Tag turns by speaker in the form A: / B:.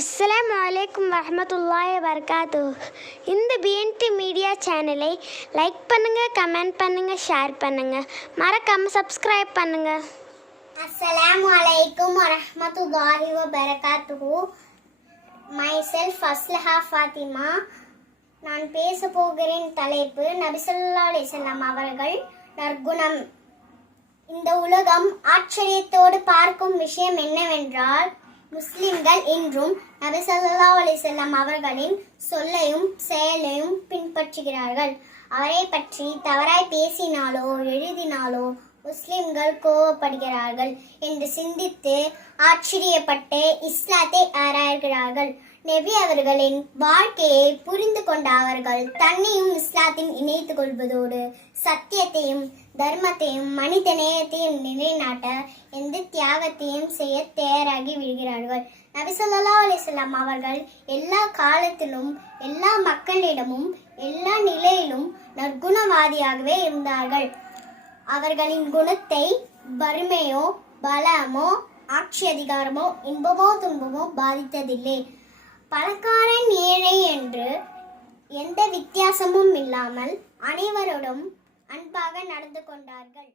A: அஸ்லாம் அலைக்கும் வரமத்துல்லாய் வபரகாத்து இந்த பிஎன்டி மீடியா சேனலை லைக் பண்ணுங்கள் கமெண்ட் பண்ணுங்கள் ஷேர் பண்ணுங்கள் மறக்காமல் சப்ஸ்கிரைப் பண்ணுங்கள்
B: அஸ்ஸலாமு அலைக்கும் வரகாத்து மை செல்ஃப் அஸ்லஹா ஃபாத்திமா. நான் பேச போகிறேன் தலைப்பு நபிசல்லா அலிசல்லாம் அவர்கள் நற்குணம். இந்த உலகம் ஆச்சரியத்தோடு பார்க்கும் விஷயம் என்னவென்றால் முஸ்லிம்கள் இன்றும் நபிசல்லா அலிசல்லாம் அவர்களின் சொல்லையும் செயலையும் பின்பற்றுகிறார்கள். அவரை பற்றி தவறாய் பேசினாலோ எழுதினாலோ முஸ்லிம்கள் கோவப்படுகிறார்கள் என்று சிந்தித்து ஆச்சரியப்பட்டு இஸ்லாத்தை ஆராய்கிறார்கள். நெவி அவர்களின் வாழ்க்கையை புரிந்து கொண்ட அவர்கள் தன்னையும் இஸ்லாத்தையும் இணைத்துக் கொள்வதோடு சத்தியத்தையும் தர்மத்தையும் மனித நேயத்தையும் நிலைநாட்ட எந்த தியாகத்தையும் செய்ய தயாராகி விடுகிறார்கள். நபிசல்லா அலிசல்லாம் அவர்கள் எல்லா காலத்திலும் எல்லா மக்களிடமும் எல்லா நிலையிலும் நற்குணவாதியாகவே இருந்தார்கள். அவர்களின் குணத்தை வறுமையோ பலமோ ஆட்சி அதிகாரமோ இன்பமோ துன்பமோ பாதித்ததில்லை. பணக்காரன் ஏழை என்று எந்த வித்தியாசமும் இல்லாமல் அனைவரோடும் அன்பாக நடந்து கொண்டார்கள்.